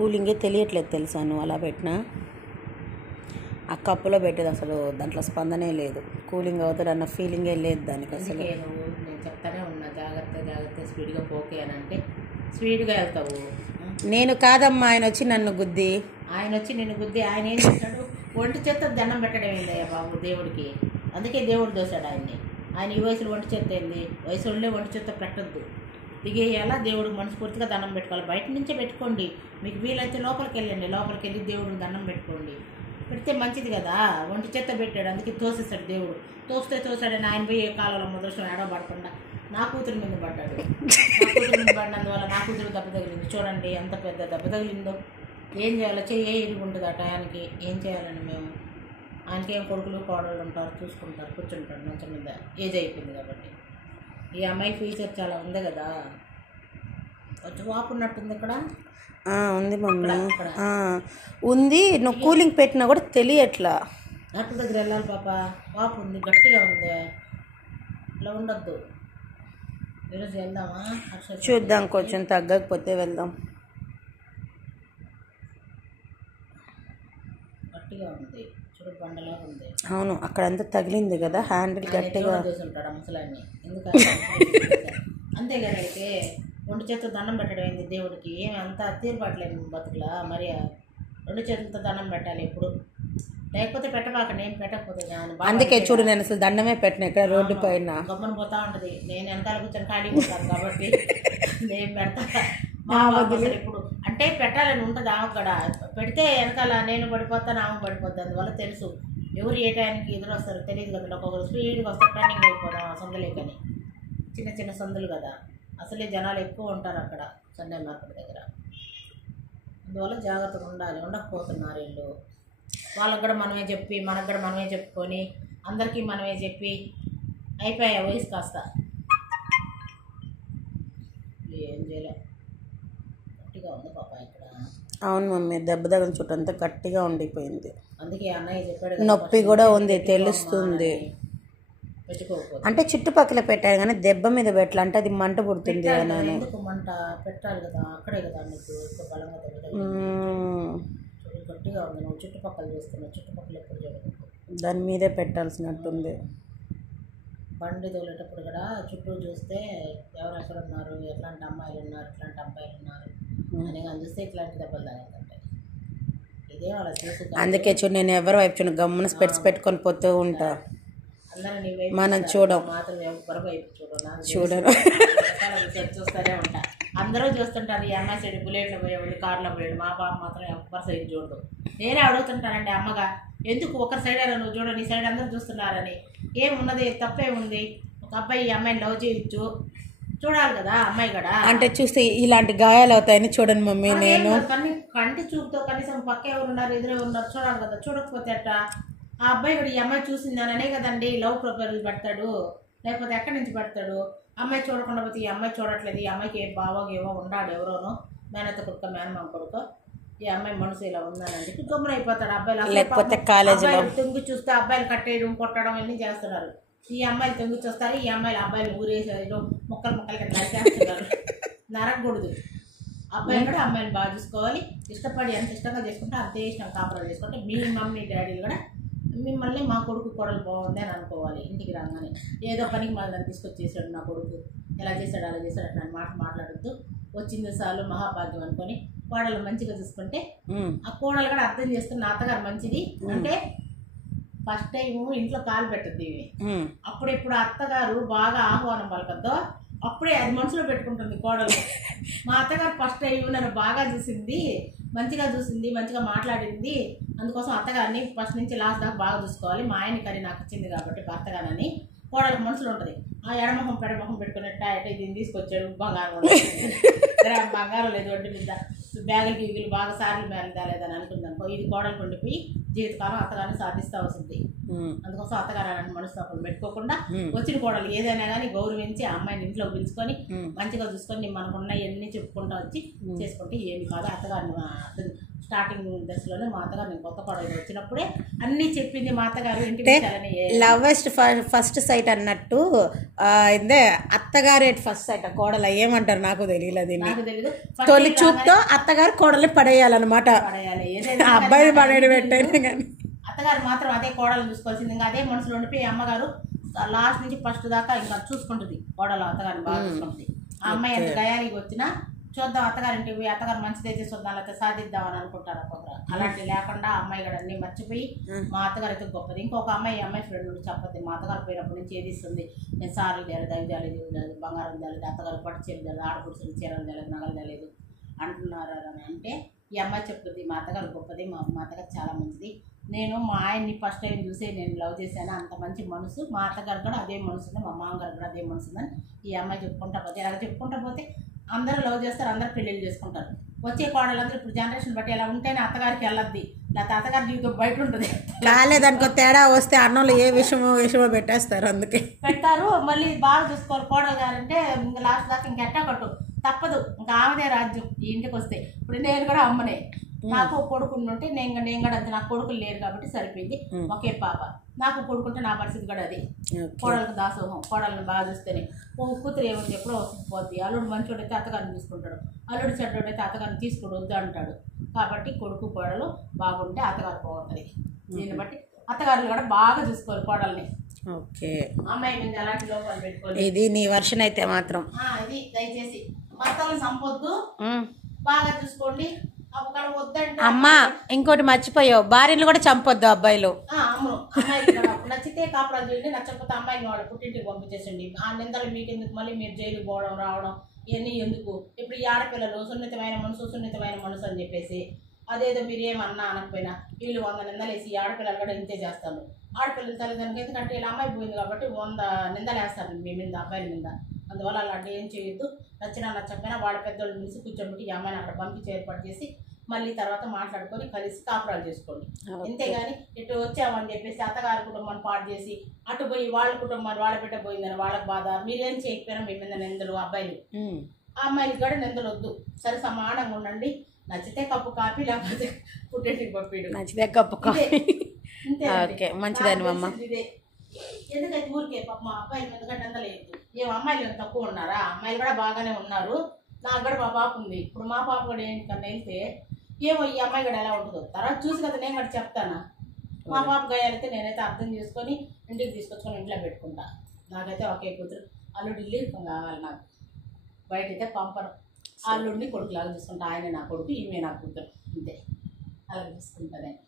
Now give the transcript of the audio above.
కూలింగే తెలియట్లేదు తెలుసా నువ్వు అలా పెట్టినా. ఆ కప్పులో పెట్టేది అసలు దాంట్లో స్పందనే లేదు, కూలింగ్ అవుతుంది అన్న ఫీలింగే లేదు దానికి అసలు. నేను చెప్తానే ఉన్నా జాగ్రత్త స్పీడ్గా పోకే అని అంటే స్పీడ్గా వెళ్తావు. నేను కాదమ్మా, ఆయన వచ్చి నిన్ను గుద్ది ఆయన ఏం చేశాడు, ఒంటి చేత్తో దండం పెట్టడం ఏందయ్యా బాబు దేవుడికి. అందుకే దేవుడు దోశాడు ఆయన్ని. ఆయన ఈ వయసులో ఒంటి చేత్త ఏంది, వయసులోనే ఒంటి చేత్తో పెట్టద్దు, దిగేయాలా. దేవుడు మనస్ఫూర్తిగా దండం పెట్టుకోవాలి. బయట నుంచే పెట్టుకోండి, మీకు వీలైతే లోపలికి వెళ్ళండి, లోపలికి వెళ్ళి దేవుడిని దండం పెట్టుకోండి, పెడితే మంచిది కదా. ఒంటి చేత్త పెట్టాడు, అందుకే తోసేస్తాడు దేవుడు. తోసాడని ఆయన పోయి కాలంలో మొదటి ఏడవబడకుండా నా కూతురి మీద పడ్డాడు. పడినందువల్ల నా కూతురు దెబ్బ తగిలింది. చూడండి ఎంత పెద్ద దెబ్బ తగిలిందో. ఏం చేయాలో చెయ్యి ఇరుగుంటుంది ఆ టయానికి. ఏం చేయాలని మేము, ఆయనకేం కొడుకులు కోడళ్ళు ఉంటారు, చూసుకుంటారు, కూర్చుంటారు మంచం మీద. ఏజ్ అయిపోయింది కాబట్టి. ఈ అమ్మాయి ఫ్యూచర్ చాలా ఉంది కదా. కొంచెం వాపు ఉన్నట్టుంది ఇక్కడ. ఉంది మమ్మీ, ఉంది. నువ్వు కూలింగ్ పెట్టినా కూడా తెలియట్లా. డాక్టర్ దగ్గర వెళ్ళాలి పాప. వాపు ఉంది, గట్టిగా ఉంది, ఇలా ఉండొద్దు. ఈరోజు వెళ్దామా? చూద్దాం, కొంచెం తగ్గకపోతే వెళ్దాం. గట్టిగా ఉంది, చూడు బండలా ఉంది. అవును, అక్కడంతా తగిలింది కదా, హ్యాండిల్ గట్టిగా ఉంటాడు ముసలాన్ని. ఎందుకంటే అంతేగాని అయితే రెండు చేతులతో దండం పెట్టడం ఏంది దేవుడికి. ఏమి అంత తీరుబాట్లేదు బతుకులా. మరి రెండు చేతులతో దండం పెట్టాలి ఎప్పుడు, లేకపోతే పెట్టబాకండి. ఏం పెట్టకపోతే అందుకే చూడు, నేను అసలు దండమే పెట్టిన ఇక్కడ రోడ్డు పైన. గమ్మని పోతా ఉంటుంది. నేను వెనకాల కూర్చొని ఖాళీ పోతాను కాబట్టి నేను పెడతా. మా ఇప్పుడు అంటే పెట్టాలని ఉంటుంది ఆమె కూడా. పెడితే వెనకాల నేను పడిపోతాను, ఆమె పడిపోద్ది. అందువల్ల తెలుసు ఎవరు ఏ టైంకి ఎదురు వస్తారో తెలియదు కదా. ఒక్కొక్కరు స్పీడ్గా వస్తారు, టర్నింగ్ అయిపోదాం ఆ సందులేకని. చిన్న చిన్న సందులు కదా, అసలే జనాలు ఎక్కువ ఉంటారు అక్కడ సండే మార్కెట్ దగ్గర. అందువల్ల జాగ్రత్తగా ఉండాలి. ఉండకపోతున్నారు వీళ్ళు. వాళ్ళకు కూడా మనమే చెప్పి, మనకు కూడా మనమే చెప్పుకొని, అందరికీ మనమే చెప్పి అయిపోయా వయసు కాస్త. ఏం చేయలే, గట్టిగా ఉంది పాప ఇక్కడ. అవును మమ్మీ, దెబ్బ దగ్గర చుట్టంతా గట్టిగా ఉండిపోయింది. అందుకే అన్నయ్య చెప్పాడు, నొప్పి కూడా ఉంది, తెలుస్తుంది. అంటే చుట్టుపక్కల పెట్టారు కానీ దెబ్బ మీద పెట్టాలి అంటే అది మంట పుడుతుంది. ఎందుకు మంట పెట్టాలి కదా, అక్కడే కదా మీకు ఎక్కువ బలంగా గట్టిగా ఉంది. నువ్వు చుట్టుపక్కల చూస్తున్నావు, చుట్టుపక్కల ఎప్పుడు చూడదు, దాని మీదే పెట్టాల్సినట్టుంది. బండి తోలేటప్పుడు కూడా చుట్టూ చూస్తే ఎవరు ఎక్కడ ఉన్నారు, ఎట్లాంటి అమ్మాయిలు ఉన్నారు, ఇట్లాంటి అబ్బాయిలు ఉన్నారు అని కానీ చూస్తే ఇట్లాంటి దెబ్బలు తాగేదంటే ఇదే వాళ్ళ చూసి. అందుకే చూడు, నేను ఎవరి వైపు చూడ గమ్మున స్పెట్స్ పెట్టుకొని పోతూ ఉంటా. మనం చూడం, చూడరు, చూస్తూనే ఉంటా. అందరూ చూస్తుంటారు ఈ అమ్మాయి సైడ్ బుల్లెట్లో పోయేవాళ్ళు, కార్లో పోయాడు. మా పాప మాత్రం ఎవరి సైడ్ చూడదు. నేనే అడుగుతుంటానండి అమ్మగా, ఎందుకు ఒకరి సైడ్ అయినా నువ్వు చూడ, నీ సైడ్ అందరూ చూస్తున్నారని. ఏమున్నది, తప్పేముంది. ఒక అబ్బాయి ఈ అమ్మాయిని లవ్ చేయొచ్చు, చూడాలి కదా అమ్మాయి కూడా. అంటే చూస్తే ఇలాంటి గాయాలు అవుతాయని చూడండి మమ్మీ. నేను కంటి చూపుతో కనీసం పక్క ఎవరున్నారు, ఎదురే ఉన్నారు చూడాలి కదా. చూడకపోతే అట్ట. ఆ అబ్బాయి కూడా ఈ అమ్మాయి చూసిందననే కదండి లవ్ ప్రపోజల్ పెడతాడు, లేకపోతే ఎక్కడి నుంచి పెడతాడు. అమ్మాయి చూడకుండా పోతే ఈ అమ్మాయి చూడట్లేదు, ఈ అమ్మాయికి ఏ బావోగా ఏవో ఉన్నాడు ఎవరోనో, మేనత్త కొడుక మేనమామ కొడుకో, ఈ అమ్మాయి మనసు ఇలా ఉందని చెప్పి గమ్మున అయిపోతాడు అబ్బాయిలు. లేకపోతే కాలేజీలో తొంగి చూస్తే అబ్బాయిలు కట్టేయడం, కొట్టడం అన్నీ చేస్తున్నారు. ఈ అమ్మాయిలు తొంగి చూస్తారు, ఈ అమ్మాయిలు అబ్బాయిలు ఊరేసేయడం, ముక్కలు ముక్కలకి నరికేస్తున్నారు. నరకూడదు. అబ్బాయిలు కూడా అమ్మాయిని బాగా చూసుకోవాలి. ఇష్టపడి ఎంత ఇష్టంగా చేసుకుంటే అంతే ఇష్టం కాపురాలు చేసుకుంటే మీ మమ్మీ డాడీలు కూడా మిమ్మల్ని మా కొడుకు కోడలు బాగుంది అని అనుకోవాలి. ఇంటికి రాగానే ఏదో పనికి మళ్ళీ తీసుకొచ్చేసాడు నా కొడుకు, ఎలా చేశాడు అలా చేశాడు అట్లా మాట్లాడద్దు. వచ్చింది సార్లు మహాభాగ్యం అనుకొని కోడలు మంచిగా చూసుకుంటే ఆ కోడలు కూడా అర్థం చేసుకుని నా అత్తగారు మంచిది అంటే ఫస్ట్ టైం ఇంట్లో కాలు పెట్టద్దు ఇవి. అప్పుడెప్పుడు అత్తగారు బాగా ఆహ్వానం పలకద్దో అప్పుడే అది మనసులో పెట్టుకుంటుంది కోడలు. మా అత్తగారు ఫస్ట్ టైం నన్ను బాగా చూసింది, మంచిగా చూసింది, మంచిగా మాట్లాడింది, అందుకోసం అత్తగారిని ఫస్ట్ నుంచి లాస్ట్ దాకా బాగా చూసుకోవాలి. మా ఆయన కర్రీ నాకు ఇచ్చింది కాబట్టి భర్తగానని కోడలకు మనసులో ఉంటుంది. ఆ ఎడమొహం పెడమొహం పెట్టుకున్నట్టు అంటే దీన్ని తీసుకొచ్చాడు బంగారం బంగారం లేదు ఒడ్డు మీద బ్యాగులు గిగులు బాగా సార్లు మేలు తేలేదని అనుకుందాం. ఇది కోడలు ఉండిపోయి జీవితకాలం అత్తగారిని సాధిస్తూ వస్తుంది. అందుకోసం అత్తగారు అలాంటి మనస్తత్వం పెట్టుకోకుండా వచ్చిన కోడలు ఏదైనా కానీ గౌరవించి ఆ అమ్మాయిని ఇంట్లో పిలుచుకొని మంచిగా చూసుకొని మనకున్న ఎన్ని చెప్పుకుంటా వచ్చి చేసుకుంటే ఏమి కాదు. అత్తగారిని స్టార్టింగ్ దశలోనే మా అత్తగారు నేను కొత్త కోడలు వచ్చినప్పుడే అన్నీ చెప్పింది మా అత్తగారు. ఇంటి లవ్ ఫస్ట్ సైట్ అన్నట్టు ఇదే అత్తగారు ఫస్ట్ సైట్ కోడలు ఏమంటారు నాకు తెలియలేదు. నాకు తెలియదు. తొలి చూపుతో అత్తగారు కోడలు పడేయాలన్నమాట. అబ్బాయి పడేది పెట్టాను కానీ అత్తగారు మాత్రం అదే కోడలు చూసుకోవాల్సింది. ఇంకా అదే మనసులో ఉండిపోయి అమ్మగారు లాస్ట్ నుంచి ఫస్ట్ దాకా ఇంకా చూసుకుంటుంది. కోడలు అత్తగారిని బాగా చూసుకుంటుంది. ఆ అమ్మాయి ఎంత గయానికి వచ్చినా చూద్దాం అత్తగారింటి పోయి అత్తగారు మంచిదైతే చూద్దాం లేకపోతే సాధిద్దామని అనుకుంటారు కొందరు. అలాంటి లేకుండా అమ్మాయి కూడా అన్ని మర్చిపోయి మా అత్తగారు అయితే గొప్పది. ఇంకొక అమ్మాయి ఫ్రెండ్ నుండి చెప్పద్ది మా అత్తగారు పోయినప్పటి నుంచి ఏది ఇస్తుంది. నేను సారీలు తేలేదు, అవి తేలేదు, బంగారం తేలేదు, అత్తగారు పట్టు చీరలు తేలేదు, ఆడపుడుచులు చీరలు తేలేదు, నగలు తేలేదు అంటున్నారు అని అంటే ఈ అమ్మాయి చెప్తుంది మా అత్తగారు గొప్పది, మా అత్తగారు చాలా మంచిది. నేను మా ఆయన్ని ఫస్ట్ టైం చూసి నేను లవ్ చేశాను, అంత మంచి మనసు. మా అత్తగారు కూడా అదే మనసు ఉంది, మా మామగారు కూడా అదే మనసు ఉందని ఈ అమ్మాయి చెప్పుకుంటా పోతే ఇలా చెప్పుకుంటా పోతే అందరూ లవ్ చేస్తారు, అందరూ పెళ్ళిళ్ళు చేసుకుంటారు. వచ్చే కోడలందరూ ఇప్పుడు జనరేషన్ బట్టి ఎలా ఉంటేనే అత్తగారికి వెళ్ళద్ది, లేకపోతే అత్తగారి జీవితం బయట ఉంటుంది. కాలేదనుకో తేడా వస్తే అన్నంలో ఏ విషయమో పెట్టేస్తారు, అందుకే పెడతారు. మళ్ళీ బాగా చూసుకోవాలి కోడలు గారంటే ఇంకా లాస్ట్ దాకా ఇంకెట్టా కట్టు తప్పదు. ఇంకా ఆమెదే రాజ్యం ఈ ఇంటికి వస్తే. ఇప్పుడు నేను కూడా అమ్మనే, నాకు కొడుకుని ఉంటే నేను కూడా అంతే. నాకు కొడుకులు లేరు కాబట్టి సరిపోయింది, ఒకే పాప. నాకు కొడుకుంటే నా పరిస్థితి కూడా అది. కోడలకు దాసోహం, కోడలను బాగా చూస్తేనే. కూతురు ఏముంది ఎప్పుడో పోద్ది. అల్లుడు మంచోడైతే అత్తగారిని తీసుకుంటాడు, అల్లుడు చెడ్డోడైతే అత్తగారిని తీసుకోవద్దు అంటాడు. కాబట్టి కొడుకు కోడలు బాగుంటే అత్తగారు బాగుంటుంది. దీన్ని బట్టి అత్తగారులు కూడా బాగా చూసుకోవాలి కోడల్ని. ఓకే, అమ్మాయి మీద ఎలాంటి లోపాలు పెట్టుకోవాలి. ఇది నీ వర్షన్ అయితే మాత్రం ఇది దయచేసి భర్తలను సంపొద్దు, బాగా చూసుకోండి. అమ్మా ఇంకోటి మర్చిపోయావు, భార్యలు కూడా చంపొద్దు అబ్బాయిలు. అమ్మాయిలు నచ్చితే కాపురాలు చేయండి, నచ్చకపోతే అమ్మాయిని వాళ్ళ పుట్టింటికి పంపించేసండి. ఆ నిందలు మీకు ఎందుకు, మళ్ళీ మీరు జైలుకి పోవడం రావడం ఇవన్నీ ఎందుకు. ఇప్పుడు ఈ ఆడపిల్లలు సున్నితమైన మనసు అని చెప్పేసి అదేదో మీరు ఏమన్నా అనకపోయినా వీళ్ళు 100 నిందలు వేసి ఆడపిల్లలు కూడా ఇంతే చేస్తారు. ఆడపిల్లల తల్లిదండ్రులు ఎందుకంటే ఇలా అమ్మాయి పోయింది కాబట్టి 100 నిందలు వేస్తారు మీ మీద, అబ్బాయిల మీద. అందువల్ల అలాంటి ఏం చేయొద్దు. నచ్చకపోయినా వాళ్ళ పెద్దోళ్ళు పిలిచి కూర్చోబెట్టి ఈ అమ్మాయిని అక్కడ పంపించి ఏర్పాటు చేసి మళ్ళీ తర్వాత మాట్లాడుకొని కలిసి కాపురాలు చేసుకోండి. అంతేగాని ఇటు వచ్చామని చెప్పేసి అత్తగారి కుటుంబాన్ని పాడు చేసి అటు పోయి వాళ్ళ కుటుంబాన్ని వాళ్ళ బిడ్డ పోయిందని వాళ్ళకి బాధ. మీరేం చేయకపోయినా మీ మీద నిందలు. అబ్బాయిలు ఆ అమ్మాయిలకి కూడా నిందలు వద్దు. సరే సమానంగా ఉండండి. నచ్చితే కప్పు కాఫీ, లేకపోతే పుట్టింటికి పంపిడు. నచ్చితే కప్పు కాఫీ. మంచిదండి అమ్మ. ఎందుకంటే ఊరికే పాప మా అబ్బాయిల మీద కూడా నిందలేదు. ఏం అమ్మాయిలు తక్కువ ఉన్నారా? అమ్మాయిలు కూడా బాగానే ఉన్నారు. నాకు కూడా మా పాప ఉంది. ఇప్పుడు మా పాప కూడా ఏంటికన్నా వెళ్తే ఏమో ఈ అమ్మాయి కూడా ఎలా ఉంటుందో తర్వాత చూసి కదా నేను కూడా చెప్తాను. మా పాప గయాలైతే నేనైతే అర్థం చేసుకొని ఇంటికి తీసుకొచ్చుకొని ఇంట్లో పెట్టుకుంటా. నాకైతే ఒకే కూతురు, అల్లుడు ఇల్లు కావాలి నాకు. బయట అయితే పంపను. అల్లుడిని కొడుకులాగా చూసుకుంటా. ఆయన నా కొడుకు, ఈమె నా కూతురు, అంతే. అలాగే చూసుకుంటా నేను.